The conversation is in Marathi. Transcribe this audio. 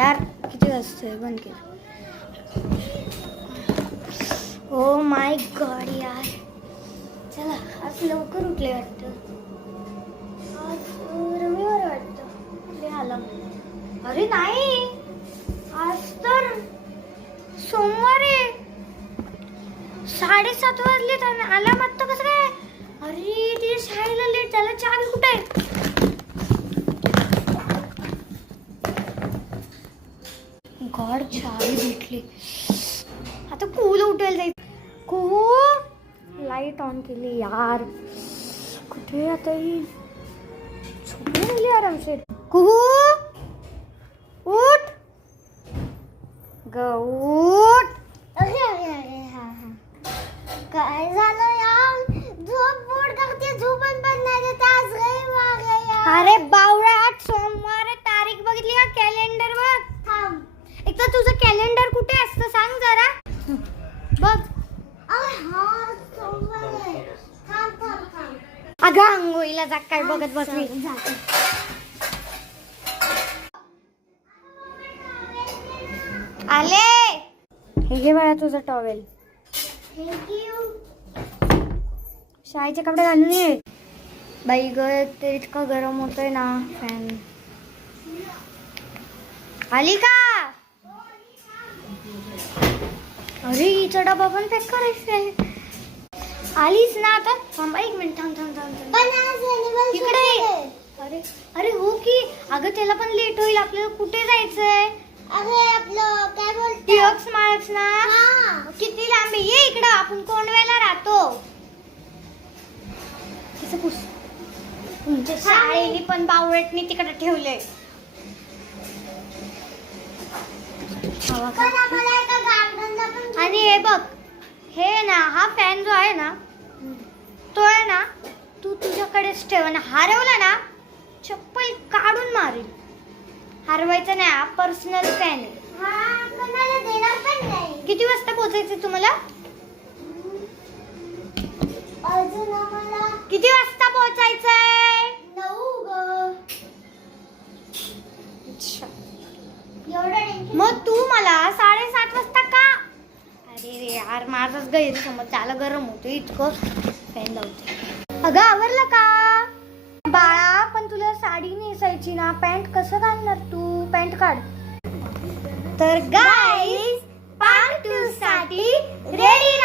यार किती वाजता बंद केलं. ओ माय गॉड यार. चला आज लवकर उठले वाटतं. आज रविवार वाटतं. आला. अरे नाही आज तर सोमवार आहे. 7:30 वाजले तर आला मात्र कसं काय. अरे ते शाळेला लेट झालं. चावी कुठे आहे. गॉड चावी भेटली. आता कुहूला उठायला जायचं. कुहू लाईट ऑन केली यार. कुठे आता ही झोपून गेली आरामशीर. कुहू उठ ग उठ. काय झालं यार. झोप मोड करते. झोपण पण नाही देत. आज रविवार आहे यार. अरे बावळा आज सोमवार आहे. तारीख बघितली का कॅलेंडर बघ. थांब. एक तर तुझं कॅलेंडर कुठे असतं सांग जरा. बघ. अरे हा सोमवार आहे. थांब थांब थांब. अगं अंघोळीला जा काय बघत बसली. आले. हे घे बाळा तुझं टॉवेल. थँक्यू. शाळेचे कपडे घालून ये. बाई ग ते इतकं गरम होतंय ना. फॅन आली का. अरे हिचा डबा पण पॅक करायचंय. आलीस ना आता. थांबा 1 मिनिट. थांब थांब थांब थांब. पण आज anniversary इकडे ये. आहे. अरे अरे हो की. अगं त्याला पण लेट होईल. आपल्याला कुठे जायचंय. अरे आपलं काय बोलते. टिळक स्मारक ना. हा. किती लांब आहे. ये इकडं. आपण कोंडव्याला राहतो. तिचं पुस. तुमच्या शाळेने पण बावळटनी तिकडे ठेवलंय. हवा पण का? आम्हाला एका गार्डनला पण आणि हे बघ हे ना हा फॅन जो आहे ना तो आहे ना तू तुझ्याकडेच ठेव. आणि हरवला ना चप्पल काढून मारेल. हरवायचं नाही. हा पर्सनल फॅन आहे. हा कोणाला देणार पण नाही. किती वाजता पोहोचायचं तुम्हाला. अजून आम्हाला किती वाजता पोहोचायचंय. 9 ग. एवढं टेन्शन. मग तू मला 7:30 वाजता का. अरे रे यार माझाच गैरसमज. त्याला गरम होतो इतकं फॅन लावते. अगं आवरलं का बाळा. पण तुला साडी नेसायची ना. पॅन्ट कसं घालणार तू. पॅन्ट काढ. तर गाईज पार्ट 2 साठी रेडी.